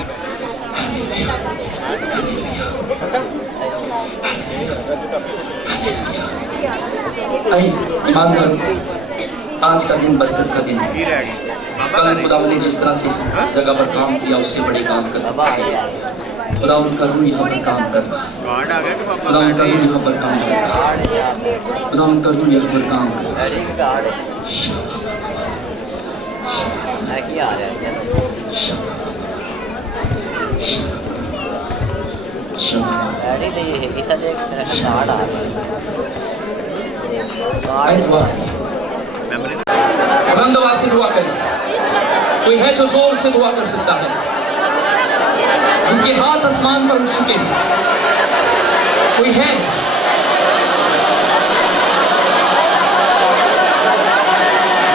ईमानदार, आज का दिन बरकत का दिन है। कल खुदा ने जिस तरह से इस जगह पर काम किया उससे बड़े काम कर, खुदा उनका रूह यहाँ पर काम कर रहा है, खुदा उनका रूह यहाँ पर काम कर रहा है, खुदा उनका रूह यहाँ पर काम कर रहा है। बुलंद आवाज से दुआ करें। कोई है जो जोर से दुआ कर सकता है, जिसके हाथ आसमान पर उठ चुके हैं? कोई है?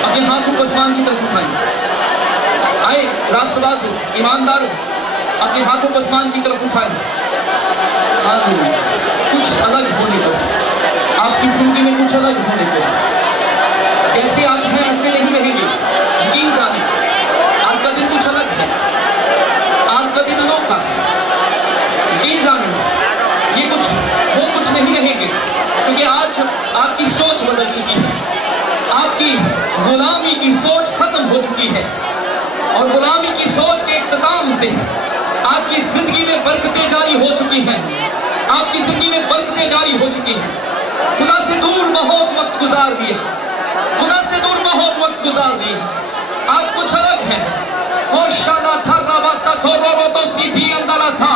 अपने हाथों को आसमान की तरफ उठाएं। आए रास्तबाजों, ईमानदारों, अपने हाथों को आसमान की तरफ उठाएं। कुछ अलग होने को, आपकी जिंदगी में कुछ अलग होने को। जैसे आप हैं ऐसे नहीं रहेंगे, यकीन जाने। आज का दिन कुछ अलग है, आज का दिन अनोखा है, यकीन जाने। ये कुछ वो कुछ नहीं रहेंगे, क्योंकि आज आपकी सोच बदल चुकी है। आपकी गुलामी की सोच खत्म हो चुकी है, और गुलामी की सोच के इख्तिताम से आपकी जिंदगी में बरकतें जारी हो चुकी हैं। आपकी जिंदगी में बरकतें जारी हो चुकी हैं। खुदा से दूर बहुत वक्त गुजार दिया, खुदा से दूर बहुत वक्त गुजार दिया। आज कुछ अलग है। होशाला था रवासा थोरो तो सीधी अंदला था,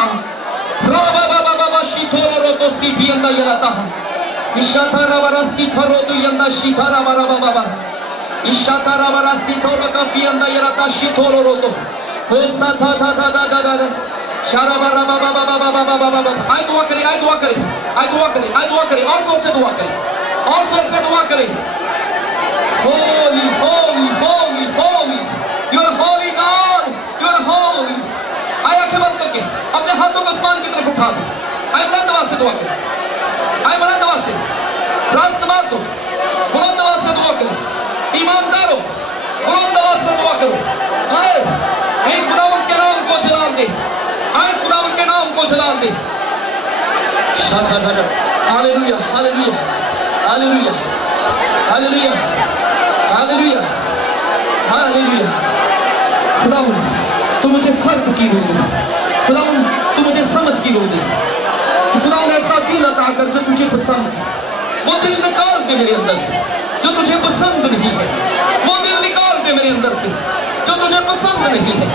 रोबा बाबा बाबा शीथोरो तो सीधी अंदा यलाता, इशाता रवरा सीथोरो तो यंदा शीथारा बाबा बाबा, इशाता रवरा सीथोरो का पी अंदा यलाता शीथोरो तो होसा था शारा बाबा बाबा बाबा बाबा बाबा। आए दुआ करें, आए दुआ करें, आए दुआ करें, आए दुआ करें, और जोर से दुआ करें, और जोर से दुआ करें। Holy, holy, holy, holy, you are holy God, you are holy। आए आंखें बंद करके अपने हाथों को आसमान की तरफ उठा दें। आए बुलंद आवाज से दुआ करें, आए बुलंद आवाज से, रास्तबाजों बुलंद आवाज से दुआ करो, ईमानदारों बुलंद आवाज से दुआ करो। आए खुदावंद के नाम को जलाल दे, आए खुदावंद के नाम को जलाल दे। हालेलुया, हालेलुया, हालेलुया, हालेलुया, हालेलुया, हालेलुया। खुदावंद तू मुझे फर्क की रोक दे, खुदावंद तू मुझे समझ की रोक दे, खुदावंद ऐसा दिल अता कर जो तुझे पसंद है, वो दिल निकाल दे मेरे अंदर से जो तुझे पसंद नहीं है, वो दिल निकाल दे मेरे अंदर से जो तुझे पसंद नहीं है।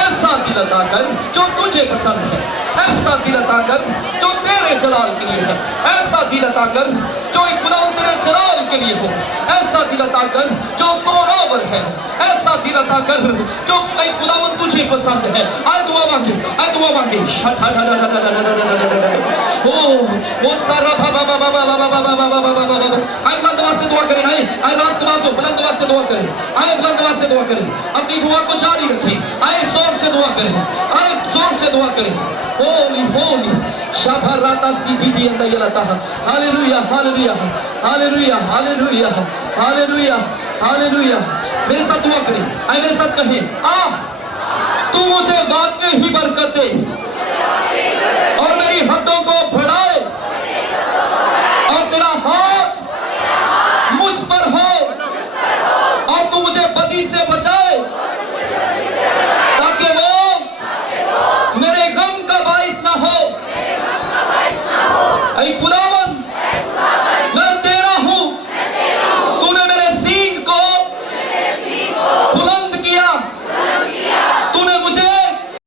ऐसा दिल अता कर जो तुझे पसंद है, ऐसा दिल अता कर जो तेरे जलाल के लिए है, ऐसा दिल अता कर जो एक खुदावंद तेरे जलाल के लिए हो, ऐसा दिल अता कर जो सोनावर है, ऐसा दिल अता कर जो एक खुदावंद तुझे पसंद है। आए दुआ मांगे, आए दुआ मांगे। ओ सारा आए बुलंद आवाज से दुआ करें, आए रास्त बाजो बुलंद आवाज से दुआ करें, आए बुलंद आवाज से दुआ करें, अपनी दुआ को जारी रखें, आए जोर से दुआ करें, आए जोर से दुआ करें। होली होली शबराता सीधी दी अंदयलता। हालेलुया, हालेलुया, हालेलुया, हालेलुया, हालेलुया, हालेलुया। मेरे साथ दुआ करें, आए मेरे साथ कहें, आ तू मुझे वाकई ही बरकत दे।